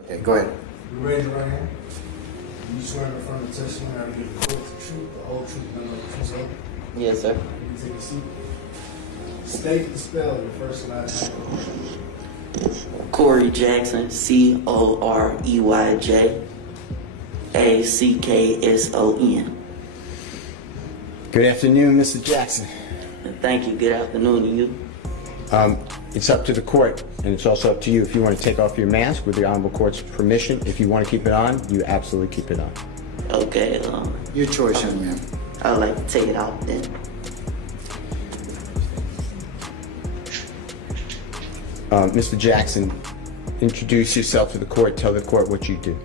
Okay, go ahead. You raise your right hand. You swear in front of the testimony how to give the court the truth, the whole truth, and nothing but the truth, so Yes, sir. you can take a seat. State the spell of your first and last name. Corey Jackson, COREYJACKSON. Good afternoon, Mr. Jackson. Thank you. Good afternoon to you. It's up to the court, and it's also up to you if you want to take off your mask with the Honorable Court's permission. If you want to keep it on, you absolutely keep it on. Okay, Your choice, young man. I'd like to take it off then. Mr. Jackson, introduce yourself to the court. Tell the court what you do.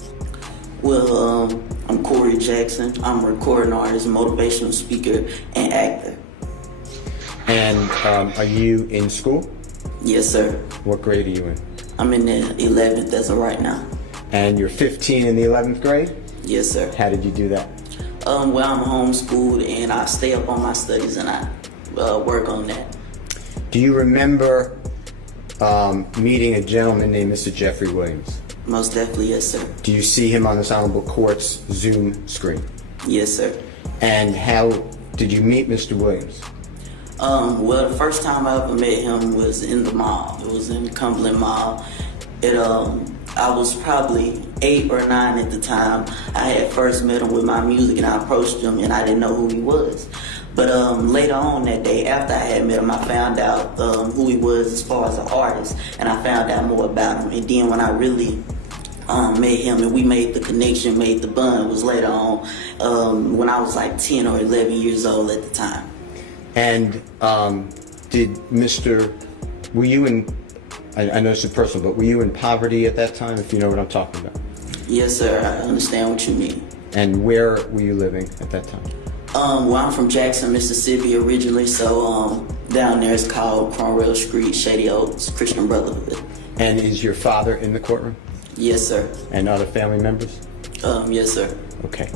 Well, I'm Corey Jackson. I'm a recording artist, motivational speaker, and actor. And are you in school? Yes, sir. What grade are you in? I'm in the 11th as of right now. And you're 15 in the 11th grade? Yes, sir. How did you do that? Well, I'm homeschooled and I stay up on my studies and I work on that. Do you remember meeting a gentleman named Mr. Jeffrey Williams? Most definitely, yes, sir. Do you see him on this Honorable Court's Zoom screen? Yes, sir. And how did you meet Mr. Williams? Well, the first time I ever met him was in the mall. It was in Cumberland Mall. I was probably 8 or 9 at the time. I had first met him with my music and I approached him and I didn't know who he was. But later on that day, after I had met him, I found out who he was as far as an artist, and I found out more about him. And then when I really met him and we made the connection, made the bond, was later on when I was like 10 or 11 years old at the time. And were you in, I know it's personal, but were you in poverty at that time, if you know what I'm talking about? Yes, sir, I understand what you mean. And where were you living at that time? Well, I'm from Jackson, Mississippi originally, so down there it's called Cromwell Street, Shady Oaks, Christian Brotherhood. And is your father in the courtroom? Yes, sir. And other family members? Yes, sir. Okay.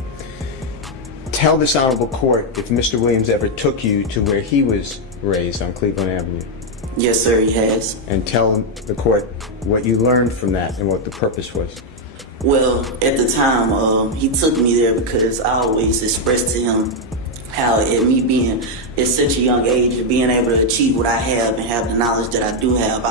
Tell this Honorable Court if Mr. Williams ever took you to where he was raised on Cleveland Avenue. Yes, sir, he has. And tell the court what you learned from that and what the purpose was. Well, at the time, he took me there because I always expressed to him how at me being at such a young age and being able to achieve what I have and have the knowledge that I do have,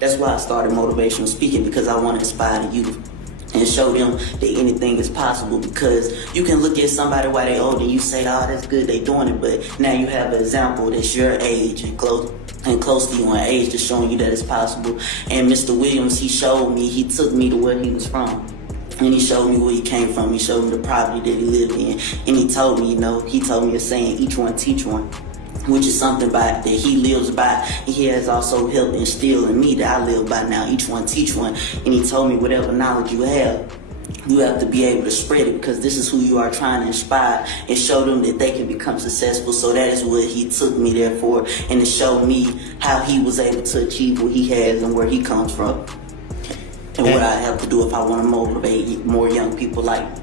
that's why I started motivational speaking, because I want to inspire the youth and show them that anything is possible. Because you can look at somebody while they're old and you say, oh, that's good, they doing it, but now you have an example that's your age and close to you in age, that's showing you that it's possible. And Mr. Williams, he took me to where he was from. And he showed me where he came from. He showed me the poverty that he lived in. And he told me, a saying, each one teach one, which is something that he lives by. And he has also helped instill in me that I live by now. Each one teach one. And he told me whatever knowledge you have to be able to spread it, because this is who you are trying to inspire and show them that they can become successful. So that is what he took me there for, and to show me how he was able to achieve what he has and where he comes from. And what I have to do if I want to motivate more young people like me.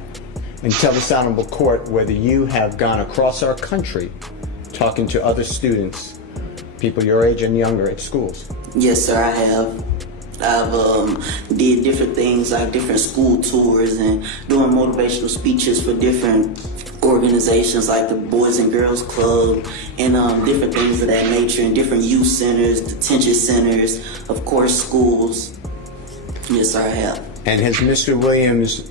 And tell this Honorable Court whether you have gone across our country talking to other students, people your age and younger, at schools. Yes, sir, I have. I've did different things like different school tours and doing motivational speeches for different organizations like the Boys and Girls Club and different things of that nature, and different youth centers, detention centers, of course, schools. Yes, sir, I have. And has Mr. Williams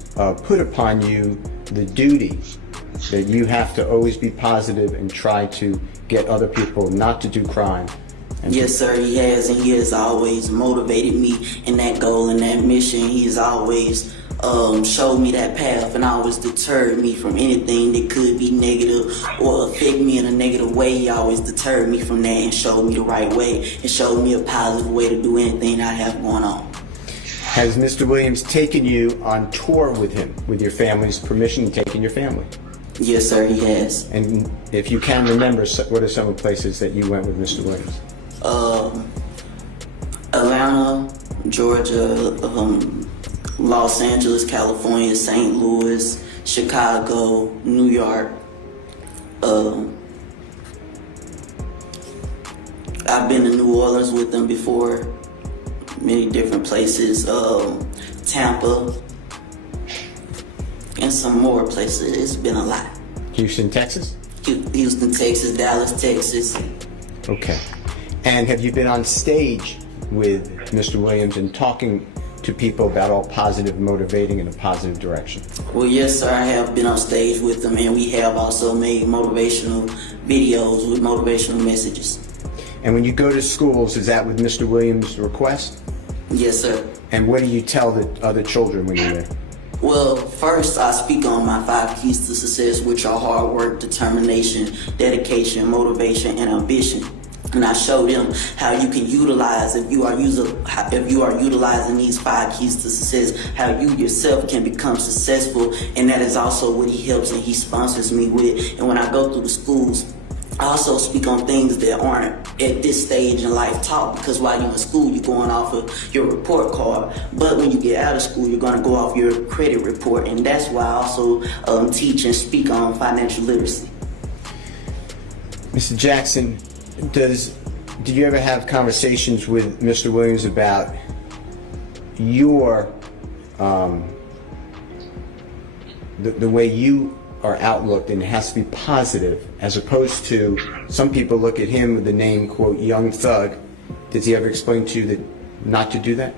put upon you the duty that you have to always be positive and try to get other people not to do crime? Yes, sir, he has, and he has always motivated me in that goal and that mission. He has always showed me that path and always deterred me from anything that could be negative or affect me in a negative way. He always deterred me from that and showed me the right way and showed me a positive way to do anything I have going on. Has Mr. Williams taken you on tour with him, with your family's permission, and taken your family? Yes, sir, he has. And if you can remember, what are some of the places that you went with Mr. Williams? Atlanta, Georgia, Los Angeles, California, St. Louis, Chicago, New York. I've been to New Orleans with them before. many different places, Tampa, and some more places. It's been a lot. Houston, Texas? Houston, Texas, Dallas, Texas. Okay. And have you been on stage with Mr. Williams and talking to people about all positive, motivating in a positive direction? Well, yes, sir. I have been on stage with them, and we have also made motivational videos with motivational messages. And when you go to schools, is that with Mr. Williams' request? Yes, sir. And what do you tell the other children when you're there? Well, first I speak on my 5 keys to success, which are hard work, determination, dedication, motivation, and ambition. And I show them how you can utilize, if you are utilizing these 5 keys to success, how you yourself can become successful. And that is also what he helps and he sponsors me with. And when I go through the schools, I also speak on things that aren't at this stage in life taught, because while you're in school, you're going off of your report card. But when you get out of school, you're going to go off your credit report. And that's why I also teach and speak on financial literacy. Mr. Jackson, do you ever have conversations with Mr. Williams about your, the way you are outlooked, and it has to be positive, as opposed to some people look at him with the name, quote, young thug? Does he ever explain to you that not to do that?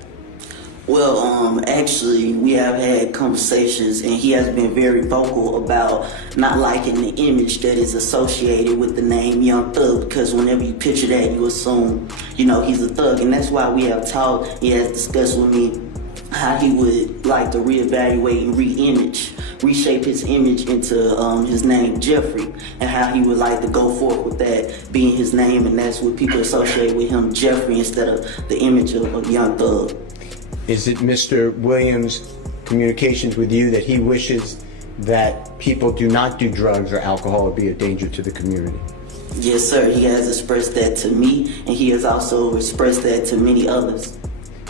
Well, actually, we have had conversations, and he has been very vocal about not liking the image that is associated with the name Young Thug, because whenever you picture that, you assume, he's a thug. And that's why we have talked, he has discussed with me how he would like to reevaluate and reshape his image into his name Jeffrey, and how he would like to go forth with that being his name, and that's what people associate with him, Jeffrey, instead of the image of Young Thug. Is it Mr. Williams' communications with you that he wishes that people do not do drugs or alcohol or be a danger to the community? Yes, sir. He has expressed that to me, and he has also expressed that to many others.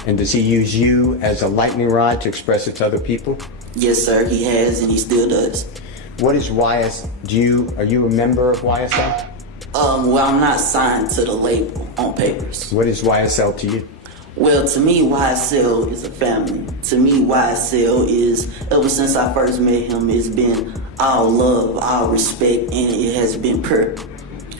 And does he use you as a lightning rod to express it to other people? Yes, sir, he has, and he still does. What is YS? Are you a member of YSL? Well, I'm not signed to the label on papers. What is YSL to you? Well, to me, YSL is a family. To me, YSL is, ever since I first met him, it's been all love, all respect, and it has been pure.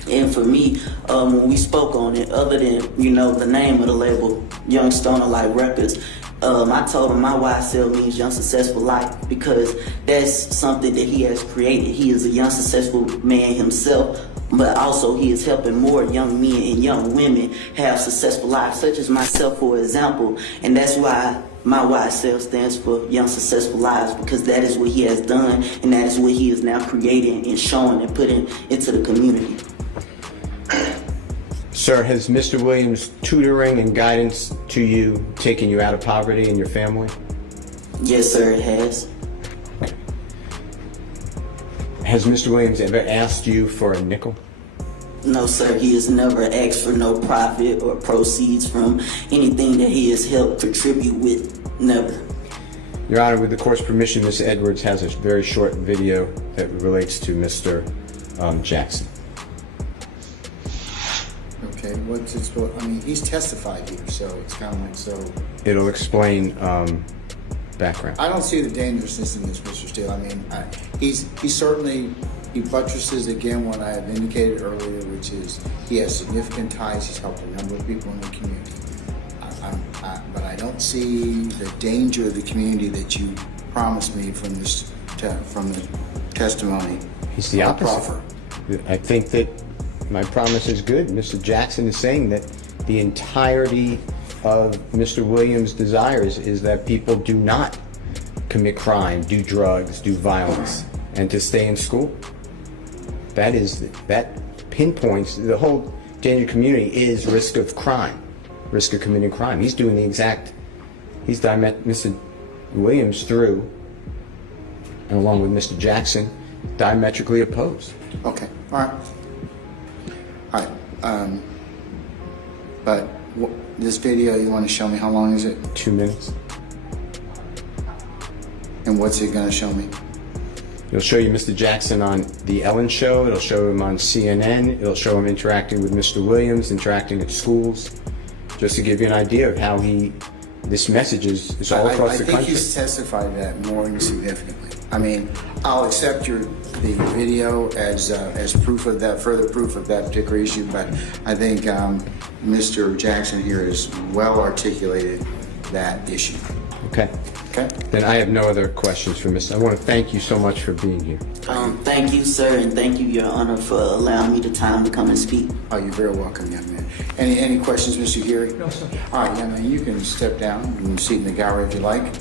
And for me, when we spoke on it, other than, the name of the label, Young Stoner Life Records, I told him my YSL means Young Successful Life, because that's something that he has created. He is a young successful man himself, but also he is helping more young men and young women have successful lives, such as myself, for example. And that's why my YSL stands for Young Successful Lives, because that is what he has done, and that is what he is now creating and showing and putting into the community. Sir, has Mr. Williams' tutoring and guidance to you taken you out of poverty and your family? Yes, sir, it has. Has Mr. Williams ever asked you for a nickel? No, sir, he has never asked for no profit or proceeds from anything that he has helped contribute with. Never. Your Honor, with the court's permission, Ms. Edwards has a very short video that relates to Mr. Jackson. Okay, what's it supposed? I mean, he's testified here, so it's kind of like so. It'll explain background. I don't see the dangerousness in this, Mr. Steele. I mean, he certainly buttresses again what I have indicated earlier, which is he has significant ties. He's helped a number of people in the community, but I don't see the danger of the community that you promised me from the testimony. He's the opposite. I think that my promise is good. Mr. Jackson is saying that the entirety of Mr. Williams' desires is that people do not commit crime, do drugs, do violence, and to stay in school. That pinpoints the whole danger community is risk of crime, risk of committing crime. He's doing he's Mr. Williams through, and along with Mr. Jackson, diametrically opposed. Okay, all right. But this video, you want to show me, how long is it? 2 minutes. And what's it going to show me? It'll show you Mr. Jackson on The Ellen Show. It'll show him on CNN. It'll show him interacting with Mr. Williams, interacting at schools. just to give you an idea of how this message is all across the I think country. he's testified that more than significantly. I mean, I'll accept the video as proof of that, further proof of that particular issue, but I think Mr. Jackson here has well articulated that issue. Okay. Okay? Then I have no other questions for Mr. I want to thank you so much for being here. Thank you, sir, and thank you, Your Honor, for allowing me the time to come and speak. Oh, you're very welcome, young man. Any questions, Mr. Geary? No, sir. All right, young man, you can step down and seat in the gallery if you like.